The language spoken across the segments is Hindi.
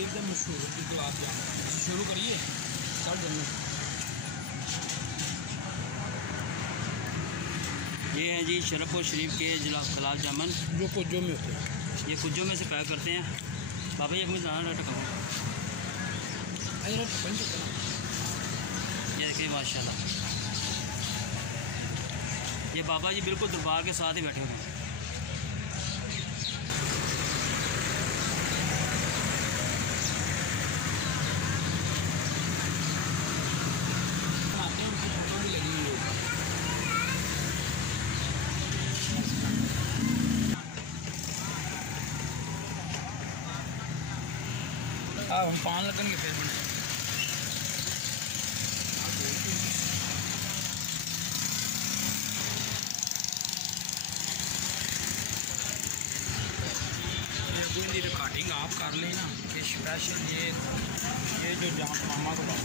शरीफ के मशहूर गुलाब जामुन शुरू करिए सब जन्नत। ये हैं जी शरफपुर शरीफ के गुलाब जामुन जो कुज्जों में होते हैं, ये कुज्जों में से पैक करते हैं। बाबा जी अपनी दाना रट कहो ये देखिए माशाल्लाह, ये बाबा जी बिल्कुल दरबार के साथ ही बैठे हुए हैं। हम पान लगन के फिर बनाए बूंदी तो कटिंग आप कर लें ना, ये स्पेशल ये जो जाम मामा को बात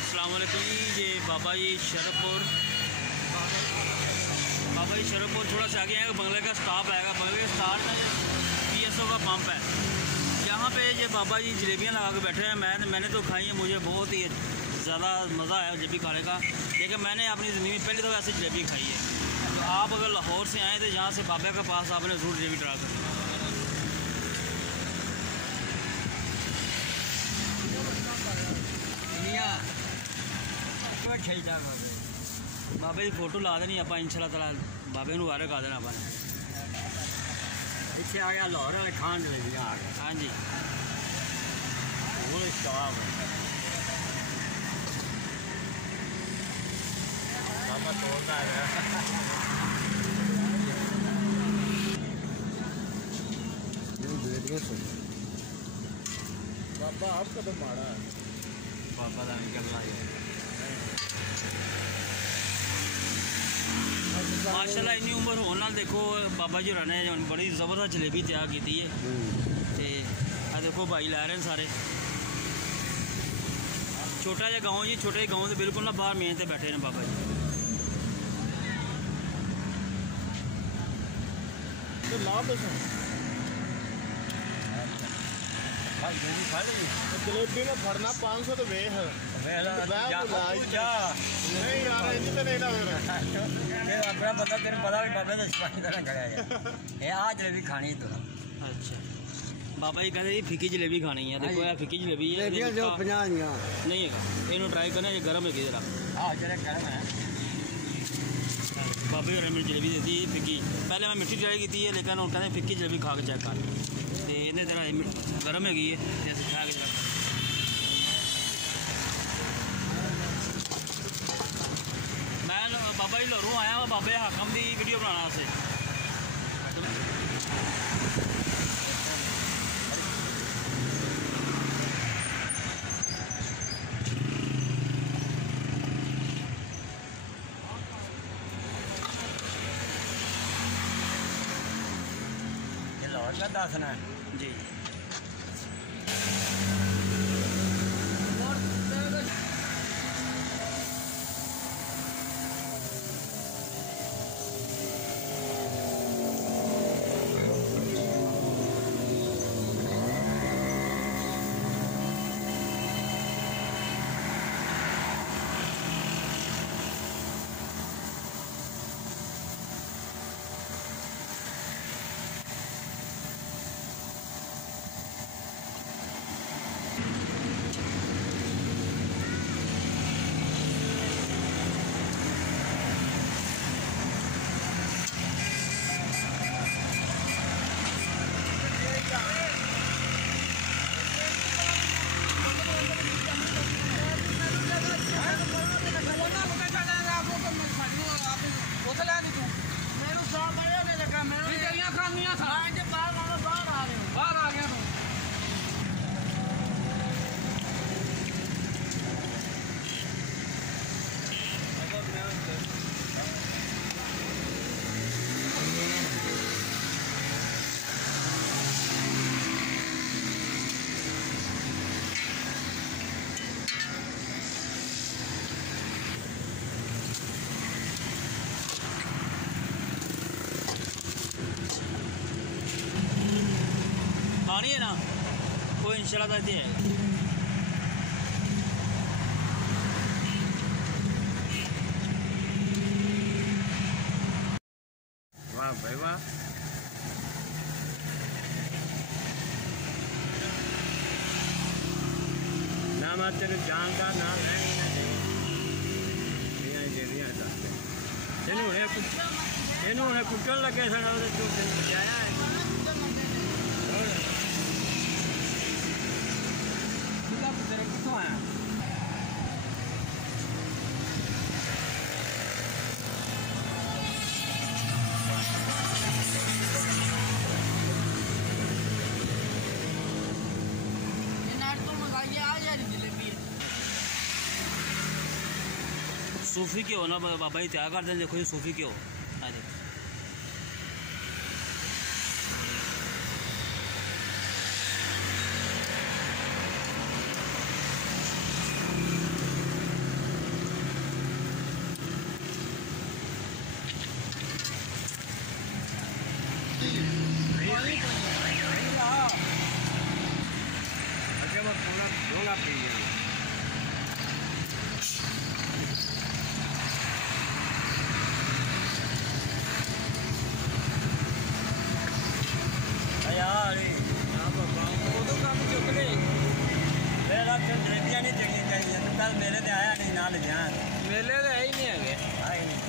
अस्सलामुअलैकुम जी। ये बाबा जी शरफपुर थोड़ा सा आगे आएगा, बंगले का स्टॉप आएगा। बंगले का स्टॉप में PSO का पंप है, यहाँ पे ये बाबा जी जलेबियाँ लगा के बैठे हैं। मैंने तो खाई है, मुझे बहुत ही ज़्यादा मज़ा आया जलेबी खाने का, लेकिन मैंने अपनी ज़िंदगी में पहली दफ़ा ऐसी जलेबी खाई है। तो आप अगर लाहौर से आएँ तो यहाँ से बाबा के पास आपने ज़रूर जलेबी ट्राई करनी। बाबे की फोटो ला देनी आप इंशाल्लाह ताला, बाबे नूं वारे गा देना अपन। इतने आ गया लाहौर वाले खान जलेबियाँ आ गए। हाँ जी, वो स्टॉप बाबा तोड़ता है। बाबा आपका तो मारा है, बाबा का निकल आया माशाल्लाह। इन्नी उम्र होने नाल देखो बाबा जी ने बड़ी ज़बरदस्त जलेबी तैयार की है। तो देखो भाई लै रहे हैं सारे। छोटा जहा गाँव जी, छोटे गाँव से बिल्कुल ना बाहर मेन से बैठे हैं बाबा जी। तो लाभ जलेबी में फड़ना 500 तो वे है नहीं यार, इतनी तो नहीं ना अपना बंदा तेरे पता भी बाबे ने सिपाही तरह खड़ा है। ये आज जलेबी खानी तो अच्छा बाबा जी कहते फीकी जलेबी खानी है। देखो यार फीकी जलेबी है, जो 50 नहीं है, इन्हों ट्राई करना, ये गर्म है जरा। हाँ जरा गर्म है। बाबा जी ने जलेबी देती फिक्की, पहले मैं मिट्टी ट्राई की है, लेकिन उन्होंने कहते फिक्की जलेबी खा के चेक कर, तो इन्हें तरह गर्म हैगी है खा के चेक। मैं बाबा जी लाहौरों आया वा बाबे हाकम की वीडियो बनाने वास्ते। लाहौर का दासना है जी। पानी है ना वो इंशाल्लाह दे आएगा। वाह भाई वाह। ना मैं तेरे जानता ना लेनी ना ਇਹਨੂੰ ਹੁਣੇ ਕੁੱਟਣ ਲੱਗੇ ਸਨ ਉਹਦੇ ਝੂਠੇ ਨੂੰ ਬਚਾਇਆ ਹੈ। ਕਿਹਦਾ ਪੁੱਤਰ ਕਿੱਥੋਂ ਆਇਆ? सूफी क्यों ना बाबा जी तैयार कर दें। देखो ये सूफी क्यों हाँ जी। अगर मैं पूरा ढोला पी गया जलेबियां नहीं चढ़नी चाहिए तो कल मेले ते आया नहीं नाल जान मेले ते है ही नहीं है आए नहीं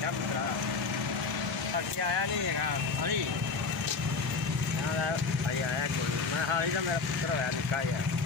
क्या पुत्रा बाकी आया नहीं है हरी आया कोई मैं हाली तो मेरा पुत्र होया निक्का ही है।